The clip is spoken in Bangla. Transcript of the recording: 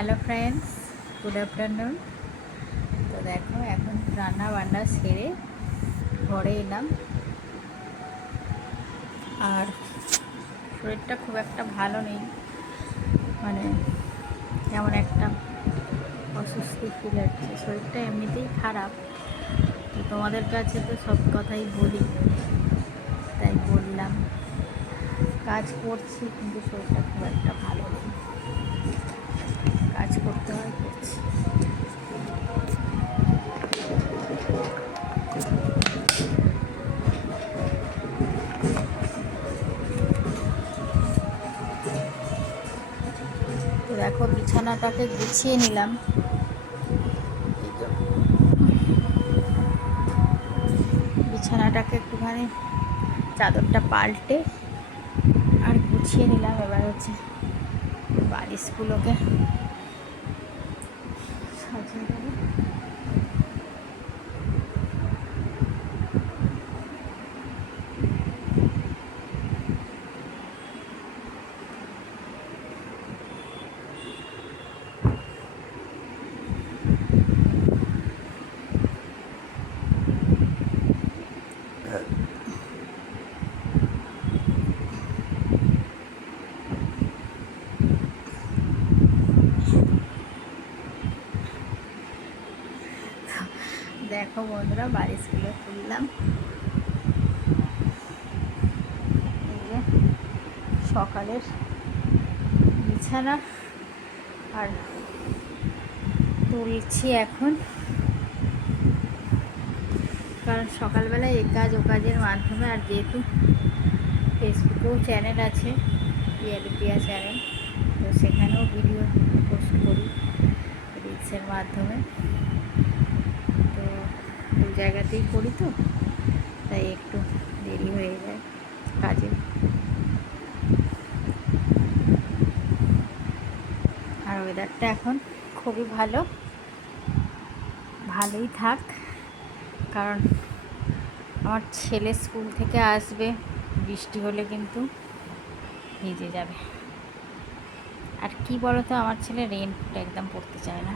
Hello friends, good afternoon. তো দেখো, এখন রান্না বান্না সেরে ঘরে এলাম। আর শরীরটা খুব একটা ভালো নেই, মানে যেমন একটা অসুস্থ ফিল হচ্ছে। শরীরটা এমনিতেই খারাপ, তো তোমাদের কাছে তো সব কথাই বলি, তাই বললাম। কাজ করছি কিন্তু শরীরটা খুব একটা ভালো নেই, কাজ করতে হয়, করছি। তো দেখো, বিছানাটাকে গুছিয়ে নিলাম। বিছানাটাকে একটুখানি চাদরটা পাল্টে আর গুছিয়ে নিলাম। এবার হচ্ছে বালিশগুলোকে সাজিয়ে দেবো। দেখো বন্ধুরা, বালিশগুলো তুললাম। এই যে সকালের বিছানা, আর তুলছি এখন, কারণ সকালবেলায় এ কাজ ও কাজের মাধ্যমে, আর যেহেতু ফেসবুকেও চ্যানেল আছে, পিয়া চ্যানেল, তো সেখানেও ভিডিও পোস্ট করি রিলসের মাধ্যমে। তো দু জায়গাতেই করি, তো তাই একটু দেরি হয়ে যায় কাজে। আর ওয়েদারটা এখন খুবই ভালোই থাক, কারণ আমার ছেলে স্কুল থেকে আসবে, বৃষ্টি হলে কিন্তু ভিজে যাবে। আর কি বলতো, আমার ছেলে রেইনকোট একদম পরতে চায় না।